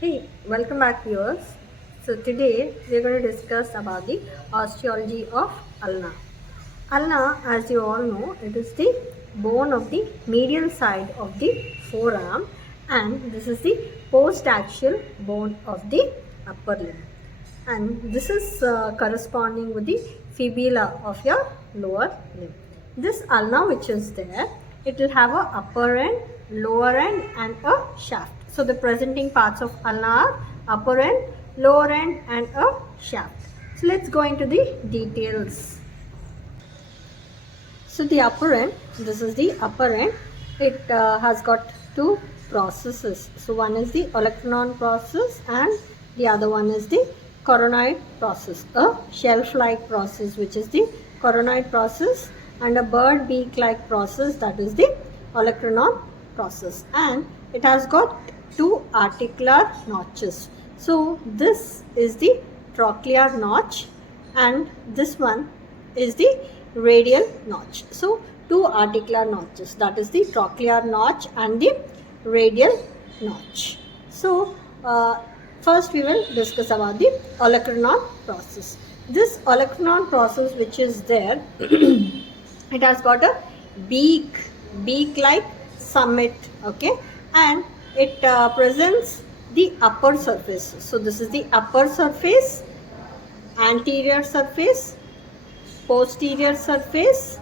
Hey, welcome back viewers. So today we are going to discuss about the osteology of ulna. Ulna, as you all know, it is the bone of the medial side of the forearm, and this is the post-axial bone of the upper limb. And this is corresponding with the fibula of your lower limb. This ulna which is there, it will have a upper end, lower end and a shaft. So the presenting parts of ulna are upper end, lower end and a shaft. So let's go into the details. So the upper end, this is the upper end. It has got two processes. So one is the olecranon process and the other one is the coronoid process, a shelf-like process which is the coronoid process, and a bird beak-like process, that is the olecranon process, and it has got two articular notches. So this is the trochlear notch and this one is the radial notch. So two articular notches, that is the trochlear notch and the radial notch. So first we will discuss about the olecranon process. This olecranon process which is there, it has got a beak like summit, okay, and it presents the upper surface. So this is the upper surface, anterior surface, posterior surface,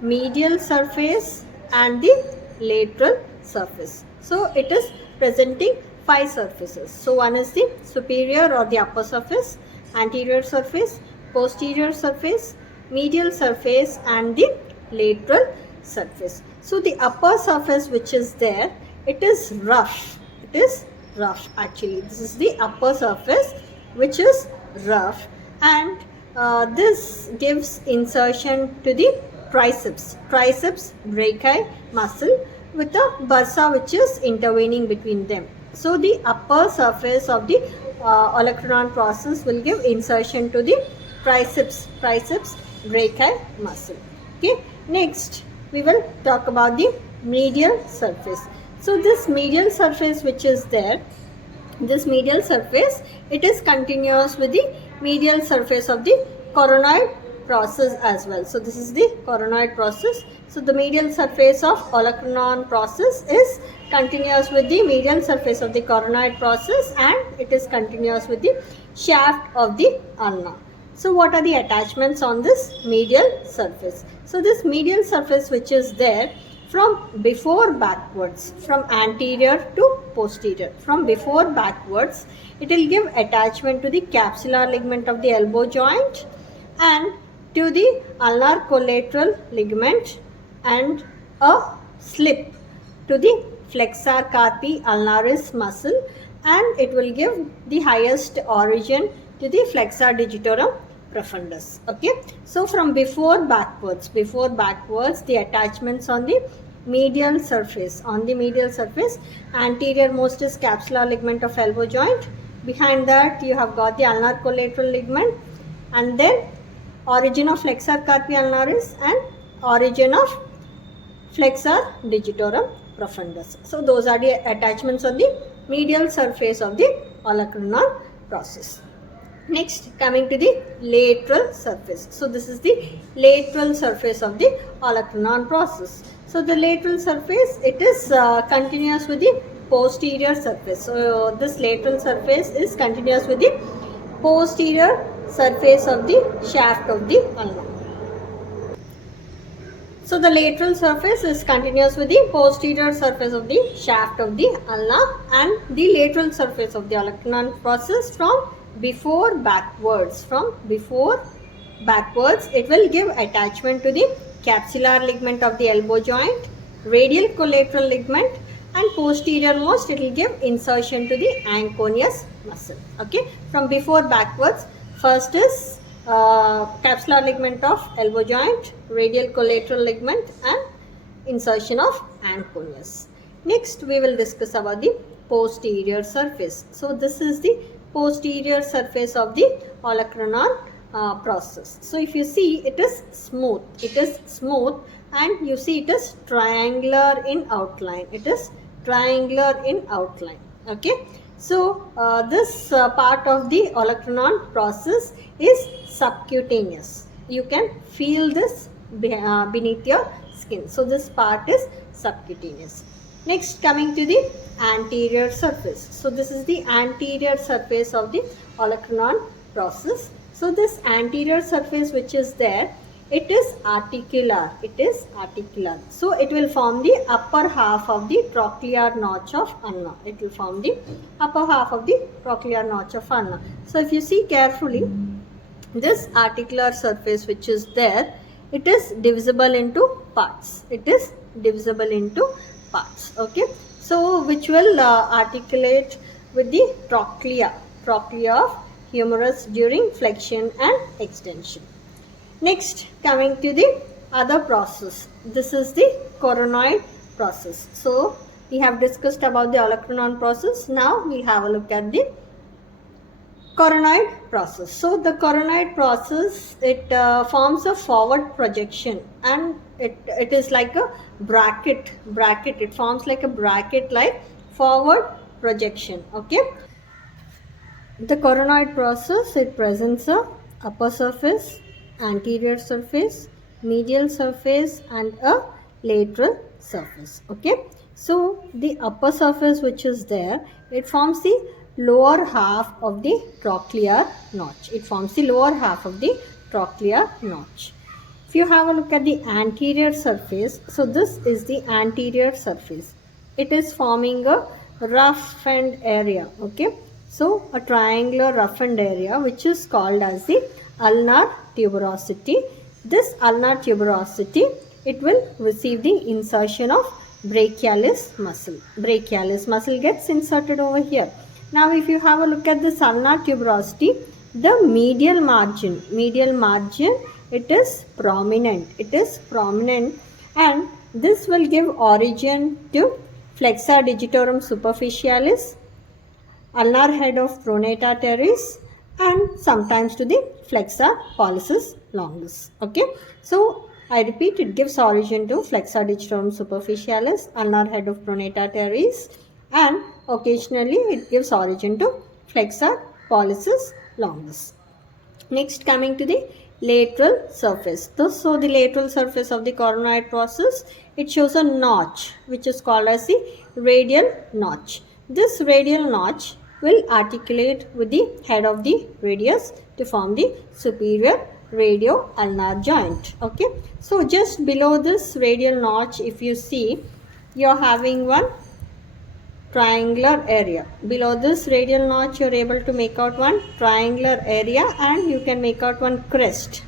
medial surface and the lateral surface. So it is presenting five surfaces. So one is the superior or the upper surface, anterior surface, posterior surface, medial surface and the lateral surface. So the upper surface which is there, it is rough. It is rough actually. This is the upper surface which is rough, and this gives insertion to the triceps brachii muscle with a bursa which is intervening between them. So the upper surface of the olecranon process will give insertion to the triceps brachii muscle. Okay, next we will talk about the medial surface. So this medial surface which is there, this medial surface, it is continuous with the medial surface of the coronoid process as well. So this is the coronoid process. So the medial surface of olecranon process is continuous with the medial surface of the coronoid process, and it is continuous with the shaft of the ulna. So what are the attachments on this medial surface? So this medial surface which is there, from before backwards, from anterior to posterior, from before backwards, it will give attachment to the capsular ligament of the elbow joint and to the ulnar collateral ligament and a slip to the flexor carpi ulnaris muscle, and it will give the highest origin to the flexor digitorum profundus. Okay, so from before backwards, the attachments on the medial surface, anterior most is capsular ligament of elbow joint, behind that you have got the ulnar collateral ligament, and then origin of flexor carpi ulnaris and origin of flexor digitorum profundus. So those are the attachments on the medial surface of the olecranon process. Next, coming to the lateral surface. So this is the lateral surface of the olecranon process. So the lateral surface, it is continuous with the posterior surface. So this lateral surface is continuous with the posterior surface of the shaft of the ulna. So the lateral surface is continuous with the posterior surface of the shaft of the ulna, and the lateral surface of the olecranon process from before backwards, it will give attachment to the capsular ligament of the elbow joint, radial collateral ligament, and posterior most it will give insertion to the anconeus muscle. Okay, from before backwards, first is capsular ligament of elbow joint, radial collateral ligament and insertion of anconeus. Next we will discuss about the posterior surface. So this is the posterior surface of the olecranon process. So if you see, it is smooth, and you see it is triangular in outline, okay. So this part of the olecranon process is subcutaneous. You can feel this beneath your skin. So this part is subcutaneous. Next, coming to the anterior surface. So this is the anterior surface of the olecranon process. So this anterior surface which is there, it is articular. It is articular. So it will form the upper half of the trochlear notch of Ulna. It will form the upper half of the trochlear notch of Ulna. So if you see carefully, this articular surface which is there, it is divisible into parts. It is divisible into parts. Okay. So which will articulate with the trochlea of humerus during flexion and extension. Next, coming to the other process. This is the coronoid process. So we have discussed about the olecranon process. Now we'll have a look at the coronoid process. So the coronoid process, it forms a forward projection, and it is like a bracket. It forms like a bracket, like forward projection. Okay. The coronoid process, it presents a upper surface, anterior surface, medial surface, and a lateral surface. Okay. So the upper surface which is there, it forms the lower half of the trochlear notch. It forms the lower half of the trochlear notch. If you have a look at the anterior surface, so this is the anterior surface. It is forming a roughened area. Okay. So a triangular roughened area which is called as the ulnar tuberosity. This ulnar tuberosity, it will receive the insertion of brachialis muscle. Brachialis muscle gets inserted over here. Now if you have a look at this ulnar tuberosity, the medial margin, it is prominent. It is prominent, and this will give origin to flexor digitorum superficialis, ulnar head of pronata teres, and sometimes to the flexor pollicis longus. Okay. So I repeat, it gives origin to flexor digitorum superficialis, ulnar head of pronata teres, and occasionally it gives origin to flexor pollicis longus. Next, coming to the lateral surface. So the lateral surface of the coronoid process, it shows a notch which is called as the radial notch. This radial notch will articulate with the head of the radius to form the superior radio-ulnar joint. Okay. So just below this radial notch, if you see, you are having one triangular area. Below this radial notch, you are able to make out one triangular area, and you can make out one crest.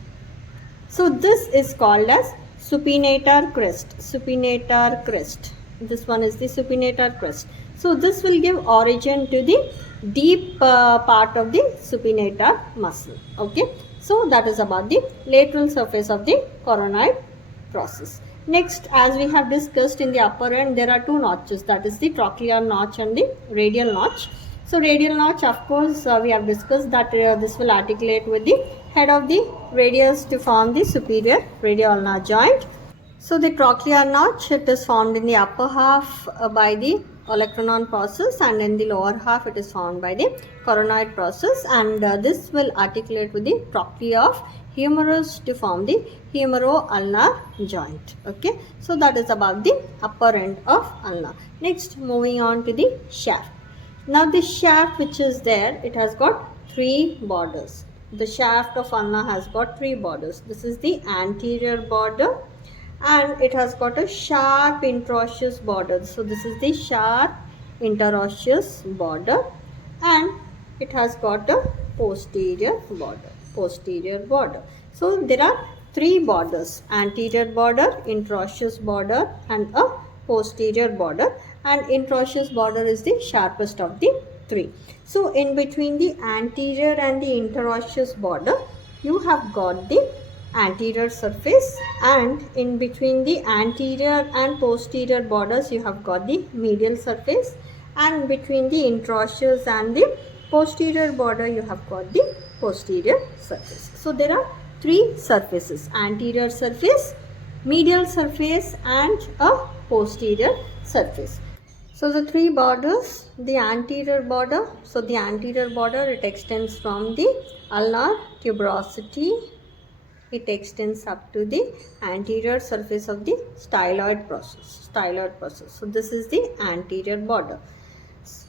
So this is called as supinator crest. Supinator crest. This one is the supinator crest. So this will give origin to the deep part of the supinator muscle. Okay. So that is about the lateral surface of the coronoid process. Next, as we have discussed, in the upper end there are two notches, that is the trochlear notch and the radial notch. So radial notch, of course, we have discussed that this will articulate with the head of the radius to form the superior radio-ulnar joint. So the trochlear notch, it is formed in the upper half by the olecranon process, and in the lower half it is formed by the coronoid process, and this will articulate with the trochlea of humerus to form the humero-ulnar joint. Okay. So that is about the upper end of ulna. Next, moving on to the shaft. Now the shaft which is there, it has got three borders. The shaft of ulna has got three borders. This is the anterior border, and it has got a sharp interosseous border. So this is the sharp interosseous border, and it has got a posterior border. So there are three borders: anterior border, interosseous border, and a posterior border, and interosseous border is the sharpest of the three. So in between the anterior and the interosseous border, you have got the anterior surface, and in between the anterior and posterior borders you have got the medial surface, and between the interosseous and the posterior border you have got the posterior surface. So there are three surfaces: anterior surface, medial surface, and a posterior surface. So the three borders, the anterior border, so the anterior border, it extends from the ulnar tuberosity, it extends up to the anterior surface of the styloid process. So this is the anterior border.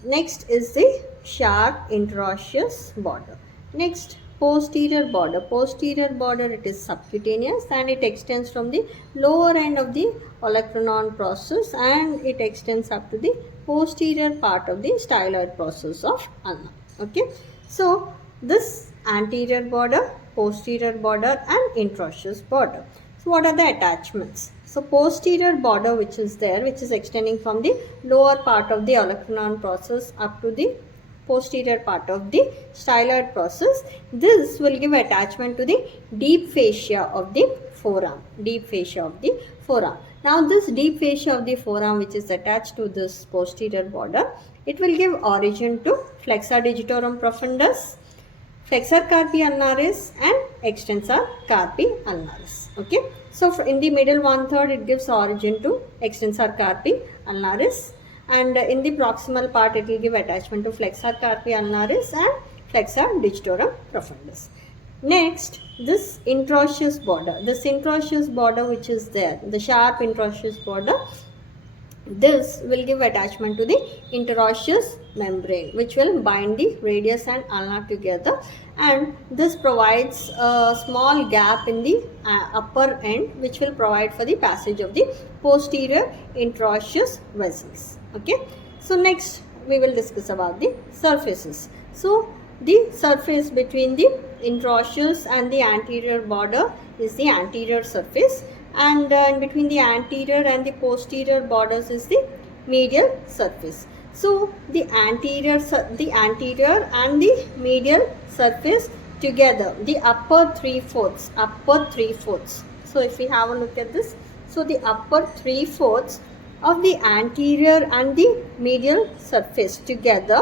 Next is the sharp interosseous border. Next, posterior border. Posterior border, it is subcutaneous and it extends from the lower end of the olecranon process and it extends up to the posterior part of the styloid process of ulna. Okay. So this anterior border, posterior border and interosseous border. So what are the attachments? So posterior border which is there, which is extending from the lower part of the olecranon process up to the posterior part of the styloid process. This will give attachment to the deep fascia of the forearm. Deep fascia of the forearm. Now this deep fascia of the forearm which is attached to this posterior border, it will give origin to flexor digitorum profundus, flexor carpi ulnaris and extensor carpi ulnaris. Okay. So in the middle 1/3 it gives origin to extensor carpi ulnaris and in the proximal part it will give attachment to flexor carpi ulnaris and flexor digitorum profundus. Next, this interosseous border which is there, the sharp interosseous border, this will give attachment to the interosseous membrane which will bind the radius and ulna together, and this provides a small gap in the upper end which will provide for the passage of the posterior interosseous vessels. Okay. So next we will discuss about the surfaces. So the surface between the interosseous and the anterior border is the anterior surface, and between the anterior and the posterior borders is the medial surface. So the anterior and the medial surface together, the upper 3/4. So if we have a look at this, so the upper 3/4 of the anterior and the medial surface together,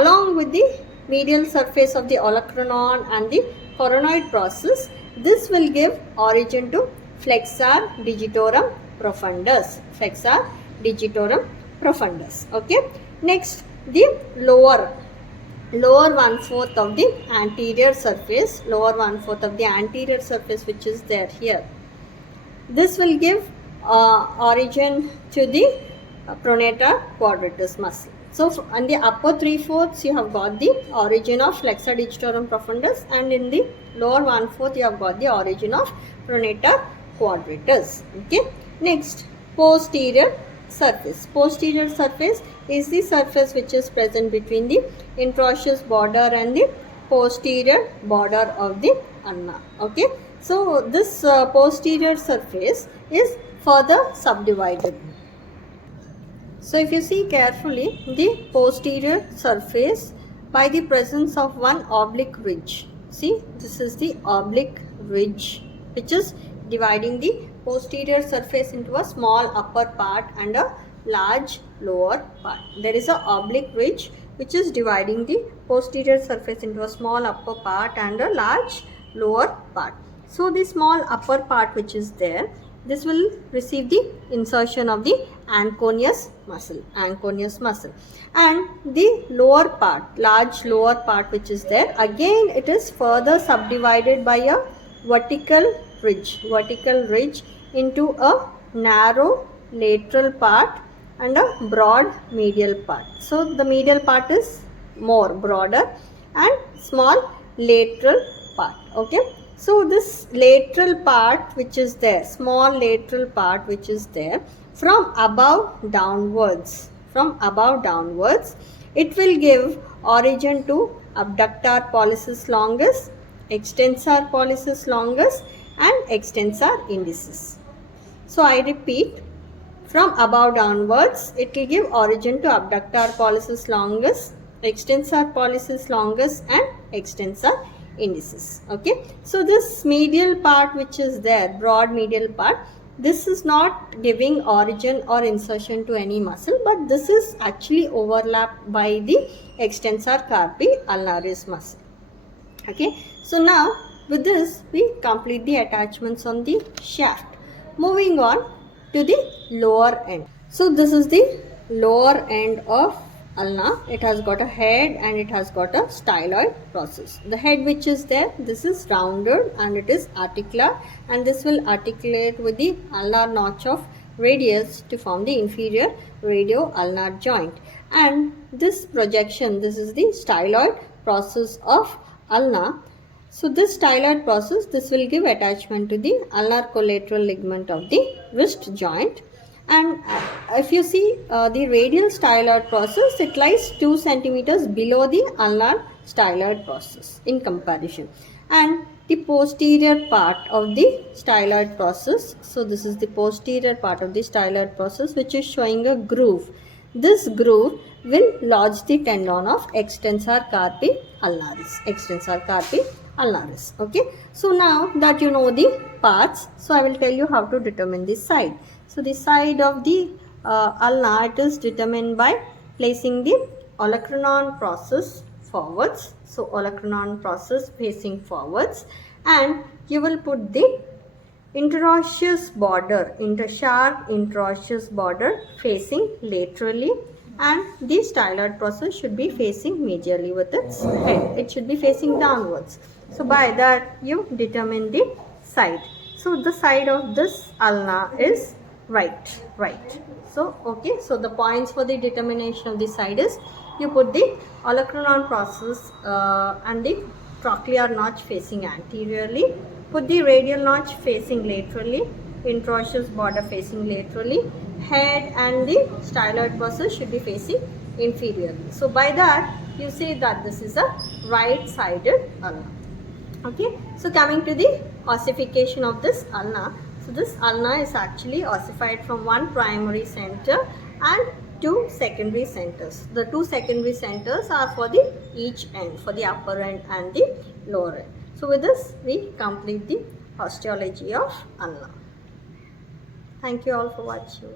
along with the medial surface of the olecranon and the coronoid process, this will give origin to flexor digitorum profundus. Flexor digitorum profundus. Okay. Next, the lower 1/4 of the anterior surface, which is there here. This will give origin to the pronator quadratus muscle. So on the upper 3/4 you have got the origin of flexor digitorum profundus, and in the lower 1/4 you have got the origin of pronator quadratus. Okay. Next, posterior surface. Posterior surface is the surface which is present between the interosseous border and the posterior border of the ulna. Okay. So this posterior surface is further subdivided. So if you see carefully, the posterior surface by the presence of one oblique ridge. See, this is the oblique ridge which is dividing the posterior surface into a small upper part and a large lower part. There is a oblique ridge which is dividing the posterior surface into a small upper part and a large lower part. So the small upper part which is there, this will receive the insertion of the anconeus muscle, and the lower part, large lower part which is there, again it is further subdivided by a vertical ridge into a narrow lateral part and a broad medial part. So the medial part is more broader and small lateral part. Okay. So this lateral part which is there, small lateral part which is there, from above downwards, it will give origin to abductor pollicis longus, extensor pollicis longus and extensor indicis. So I repeat, from above downwards it will give origin to abductor pollicis longus, extensor pollicis longus and extensor indicis. Okay. So this medial part which is there, broad medial part, this is not giving origin or insertion to any muscle, but this is actually overlapped by the extensor carpi ulnaris muscle. Okay. So now with this we complete the attachments on the shaft. Moving on to the lower end. So this is the lower end of ulna, it has got a head and it has got a styloid process. The head which is there, this is rounded and it is articular, and this will articulate with the ulnar notch of radius to form the inferior radio-ulnar joint. And this projection, this is the styloid process of ulna. So this styloid process, this will give attachment to the ulnar collateral ligament of the wrist joint. And if you see the radial styloid process, it lies 2 centimeters below the ulnar styloid process in comparison. And the posterior part of the styloid process, so this is the posterior part of the styloid process, which is showing a groove. This groove will lodge the tendon of extensor carpi ulnaris. Okay, so now that you know the parts, so I will tell you how to determine the side. So the side of the ulna, it is determined by placing the olecranon process forwards. So olecranon process facing forwards, and you will put the interosseous border, sharp interosseous border facing laterally, and the styloid process should be facing medially with its head. It should be facing downwards. So by that you determine the side. So the side of this ulna is right. So okay, so the points for the determination of the side is, you put the olecranon process and the trochlear notch facing anteriorly, put the radial notch facing laterally, interosseous border facing laterally, head and the styloid process should be facing inferiorly. So by that you say that this is a right-sided ulna. Okay, so coming to the ossification of this ulna. So this ulna is actually ossified from one primary center and 2 secondary centers. The 2 secondary centers are for the each end, for the upper end and the lower end. So with this we complete the osteology of ulna. Thank you all for watching.